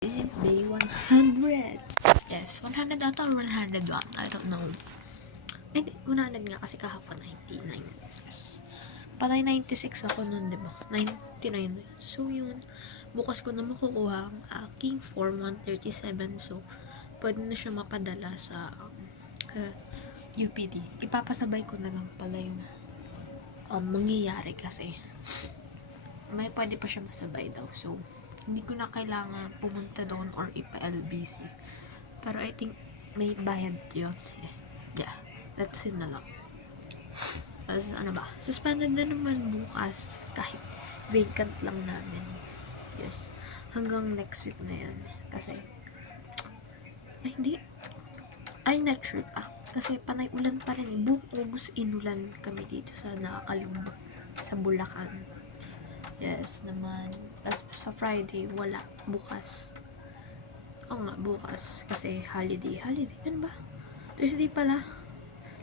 This is day 100. Yes, 100 ata or 101. I don't know. Eh, 100 nga kasi kahapon 99. Yes. Patay 96 ako nun, di ba? 99. So, yun. Bukas ko na makukuha ang aking form 137. So, pwede na siya mapadala sa UPD. Ipapasabay ko na lang pala yung mangyayari kasi may pwede pa siya masabay daw. So, hindi ko na kailangan pumunta doon or ipa-LBC. Pero I think may bayad yun. Yeah, let's see na lang. Tapos ano ba? Suspended na naman bukas. Kahit vacant lang namin. Yes. Hanggang next week na yan. Kasi, ay hindi. Ay, not sure pa. Kasi panay ulan pa rin. Buong August inulan kami dito sa Nakakalumba. Sa Bulacan. Yes, naman. Tapos sa Friday, wala. Bukas. Oo nga, bukas. Kasi holiday. Holiday? Ano ba? Thursday pala.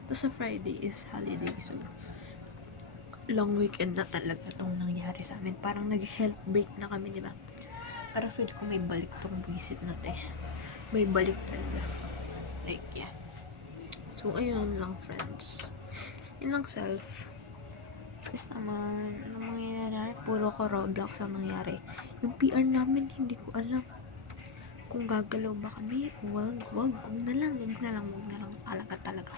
Tapos sa Friday is holiday. So, long weekend na talaga itong nangyari sa amin. Parang nag-health break na kami, di ba? Pero feel ko may balik tong visit na to eh. May balik talaga. Like, yeah. So, ayun lang, friends. Yun lang, self. Tapos naman, ano mangyayari? Puro ko Roblox ang nangyari. Yung PR namin, hindi ko alam kung gagalaw ba kami. Wag na lang. Talaga.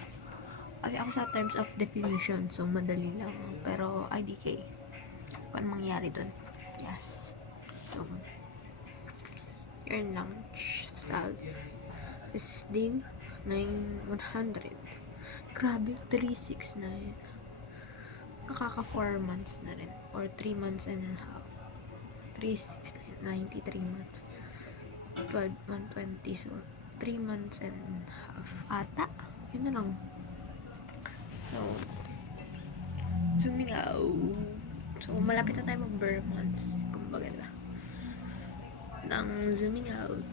Kasi ako sa terms of definition, so madali lang. Pero IDK, kung mangyari dun. Yes. So, yun lang. Self. This is day 100. Grabe, 369. Nakaka 4 months na rin. Or 3 months and a half. 369, 93 months. 12, 120. So, 3 months and a half. Ata. Yun na lang. So, zooming out. So, malapit na tayo mag-bare months. Kumbaga na. Nang zooming out.